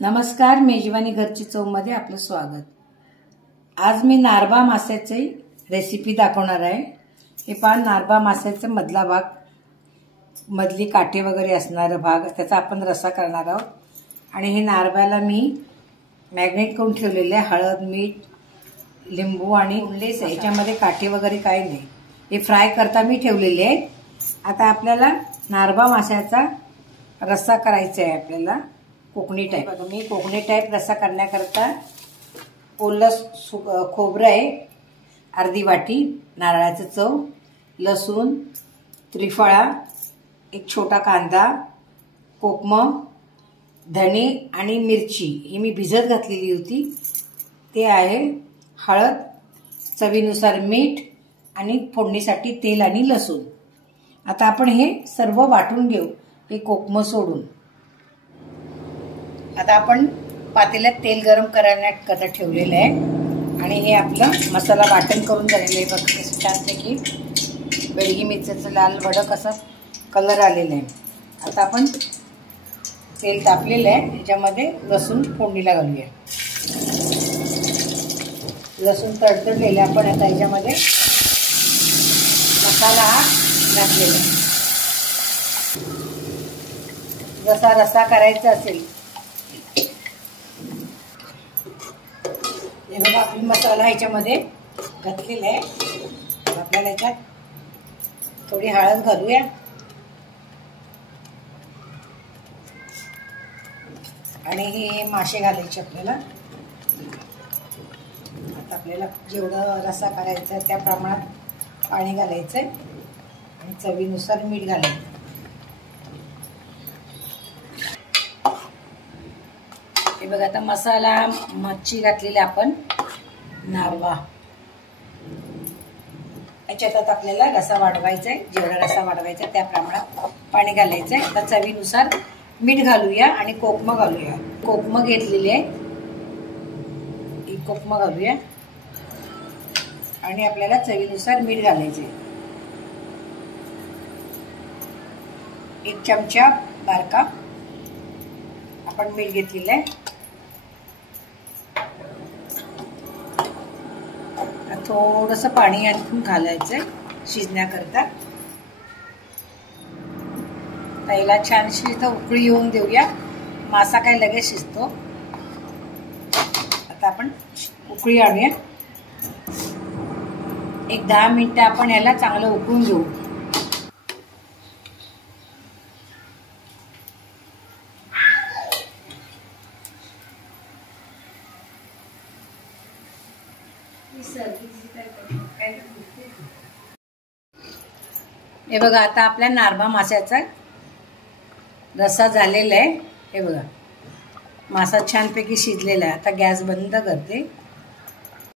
नमस्कार, मेजवानी घरची चवमध्ये आपलं स्वागत। आज मी नारबा माशाची रेसिपी दाखवणार आहे। हे पहा, नारबा माशाचा मधला भाग, मधली काटे वगैरे असणारा भाग, त्याचा आपण रस्सा करणार आहोत। आणि हे नारबाला मी मॅग्नेट करून ठेवलेले आहे, हळद, मीठ, लिंबू आणि उंडेस। याच्यामध्ये काटे वगैरे काही नाही, हे फ्राय करता मी ठेवलेले आहेत। आता आपल्याला नारबा माशाचा रस्सा करायचा आहे आपल्याला कोकणी टाइप। मी कोकणी टाइप रस्सा करण्याकरता ओलं खोबरं आहे अर्धी वाटी, नारळाचं चव, लसूण, त्रिफळा, एक छोटा कांदा, कोकम, धणे आणि मिरची ही मी भिजत घातलेली होती ते आहे, हळद, चवीनुसार मीठ आणि फोडणीसाठी तेल आणि लसूण। आता आपण हे सर्व वाटून घेऊ, हे कोकम सोडून। आता आपण पातेल्यात तेल गरम करण्याकरता ठेवलेलं आहे आणि हे आपलं मसाला वाटण करून झालेलं आहे। बघ कसं छानपैकी बेडगी मिरचीचं लाल भडक असा कलर आलेला आहे। आता आपण तेल तापलेलं आहे, याच्यामध्ये लसूण फोडणीला घालूया। लसूण तडतडलेलं आपण आता याच्यामध्ये मसाला हा घातलेला आहे। जसा रस्सा करायचा असेल, हे बघा आपण मसाला ह्याच्यामध्ये घातलेला आहे। आपल्याला याच्यात थोडी हळद घालूया आणि हे मासे घालायचे आपल्याला। आता आपल्याला जेवढं रस्सा करायचा आहे त्या प्रमाणात पाणी घालायचं आहे आणि चवीनुसार मीठ घालायचं। हे बघा, आता मसाला मच्छी घातलेली आपण नारबा, याच्यात आता आपल्याला रस्सा वाढवायचा आहे। जेवढा रस्सा वाढवायचा त्या प्रमाणात पाणी घालायचं आहे। आता चवीनुसार मीठ घालूया आणि कोकम घालूया। कोकम घेतलेले आहे, कोकम घालूया आणि आपल्याला चवीनुसार मीठ घालायचे। एक चमचा बारका आपण मीठ घेतलेलं आहे। थोडंसं पाणी आणखून घालायचंय शिजण्याकरता। त्याला छानशी इथं उकळी येऊन देऊया, मासा काय लगेच शिजतो। आता आपण उकळी आणूया, एक 10 मिनिटं आपण याला चांगलं उकळून घेऊ। हे बघा, आता आपल्या नारबा माशाचा रस्सा झालेला आहे। हे बघा, मासा छानपैकी शिजलेला आहे। आता गॅस बंद करते